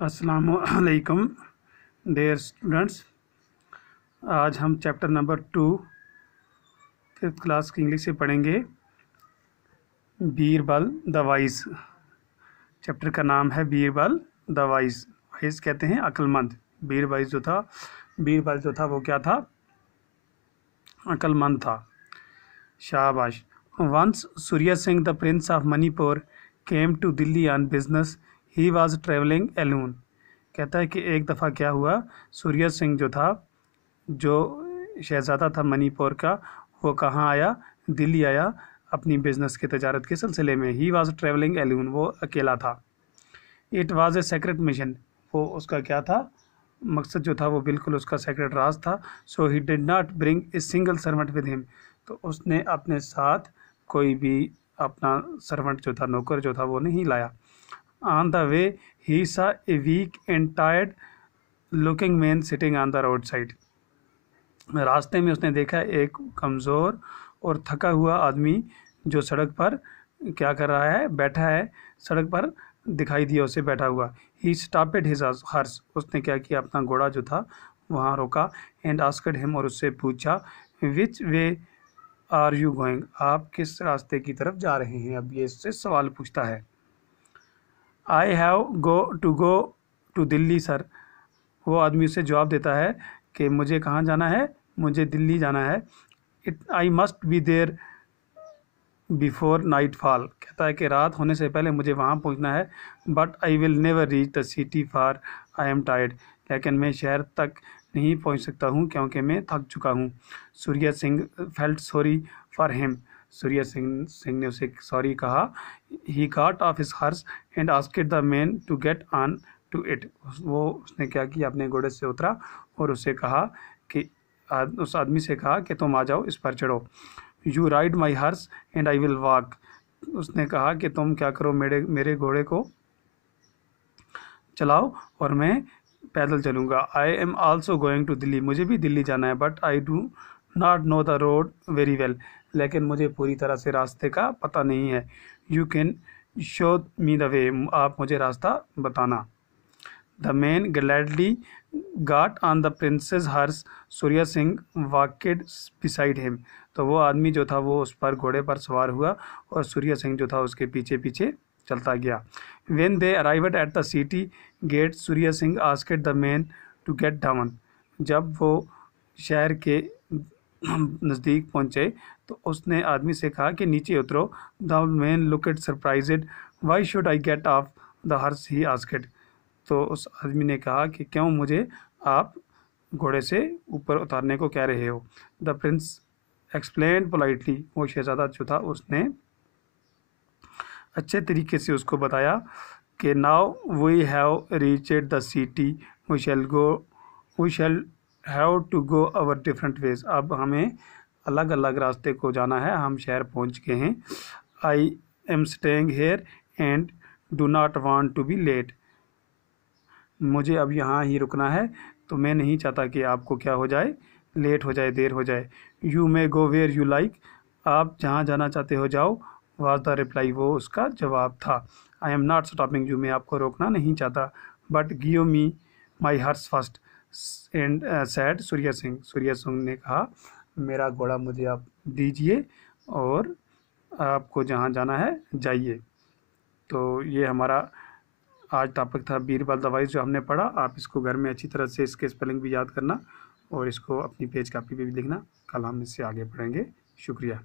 अस्सलामुअलैकुम dear students. आज हम चैप्टर नंबर 2 फिफ्थ क्लास की इंग्लिश से पढ़ेंगे बीरबल द वाइज। चैप्टर का नाम है बीरबल द वाइज। वाइज कहते हैं अक्लमंद। बीरबल जो था वो क्या था? अक्लमंद था। शाबाश। Once Surya Singh the prince of Manipur came to Delhi on business. He was travelling alone. कहता है कि एक दफ़ा क्या हुआ, सूर्य सिंह जो था, जो शहज़ादा था मणिपुर का, वो कहाँ आया? दिल्ली आया अपनी बिजनेस के तजारत के सिलसिले में। ही वॉज ट्रेवलिंग एलोन, वो अकेला था। It was a secret mission, वो उसका क्या था? मकसद जो था वो बिल्कुल उसका सेक्रेट राज था। So he did not bring a single servant with him, तो उसने अपने साथ कोई भी अपना सर्वेंट जो था, नौकर जो था, वो नहीं लाया। On the way he saw a weak and tired looking man sitting on the road side. रास्ते में उसने देखा एक कमज़ोर और थका हुआ आदमी जो सड़क पर क्या कर रहा है? बैठा है, सड़क पर दिखाई दिया उसे बैठा हुआ। ही स्टॉपेड हिज हर्स, उसने क्या किया? अपना घोड़ा जो था वहाँ रोका। एंड आस्क्ड हिम, और उससे पूछा, विच वे आर यू गोइंग, आप किस रास्ते की तरफ जा रहे हैं? अब ये इससे सवाल पूछता है। I have go to Delhi sir. वो आदमी उससे जवाब देता है कि मुझे कहाँ जाना है? मुझे दिल्ली जाना है। I must be there before night fall. कहता है कि रात होने से पहले मुझे वहाँ पहुँचना है। But I will never reach the city for I am tired, लेकिन मैं शहर तक नहीं पहुँच सकता हूँ क्योंकि मैं थक चुका हूँ। Surya Singh felt sorry for him. Surya Singh ने उसे सॉरी कहा। He got off his horse and asked the man to get on to it. उसने क्या किया? अपने घोड़े से उतरा और उससे कहा कि उस आदमी से कहा कि तुम आ जाओ, इस पर चढ़ो। You ride my horse and I will walk. उसने कहा कि तुम क्या करो, मेरे घोड़े को चलाओ और मैं पैदल चलूँगा। I am also going to Delhi, मुझे भी दिल्ली जाना है। But I do not know the road very well, लेकिन मुझे पूरी तरह से रास्ते का पता नहीं है। You can show me the way, आप मुझे रास्ता बताना। The man gladly got on the prince's horse. Surya Singh walked beside him. तो वो आदमी जो था वो उस पर घोड़े पर सवार हुआ और सूर्य सिंह जो था उसके पीछे पीछे चलता गया। When they arrived at the city gate, Surya Singh asked the man to get down. जब वो शहर के नज़दीक पहुँचे तो उसने आदमी से कहा कि नीचे उतरो। The man looked surprised. Why should I get off the horse, he asked. तो उस आदमी ने कहा कि क्यों मुझे आप घोड़े से ऊपर उतारने को कह रहे हो? The Prince explain politely. वो शहजादा जो था उसने अच्छे तरीके से उसको बताया कि now we have reached the city, we shall have to go our different ways. अब हमें अलग अलग रास्ते को जाना है, हम शहर पहुंच गए हैं। I am staying here and do not want to be late. मुझे अब यहाँ ही रुकना है, तो मैं नहीं चाहता कि आपको क्या हो जाए, लेट हो जाए, देर हो जाए। You may go where you like, आप जहाँ जाना चाहते हो जाओ, वाज द रिप्लाई, वो उसका जवाब था। I am not stopping you, मैं आपको रोकना नहीं चाहता। But give me my horse first and said Surya Singh. Surya Singh ने कहा, मेरा घोड़ा मुझे आप दीजिए और आपको जहाँ जाना है जाइए। तो ये हमारा आज टॉपिक था बीरबल द वाइज जो हमने पढ़ा। आप इसको घर में अच्छी तरह से इसके स्पेलिंग भी याद करना और इसको अपनी पेज कापी पे भी लिखना। कल हम इससे आगे पढ़ेंगे। शुक्रिया।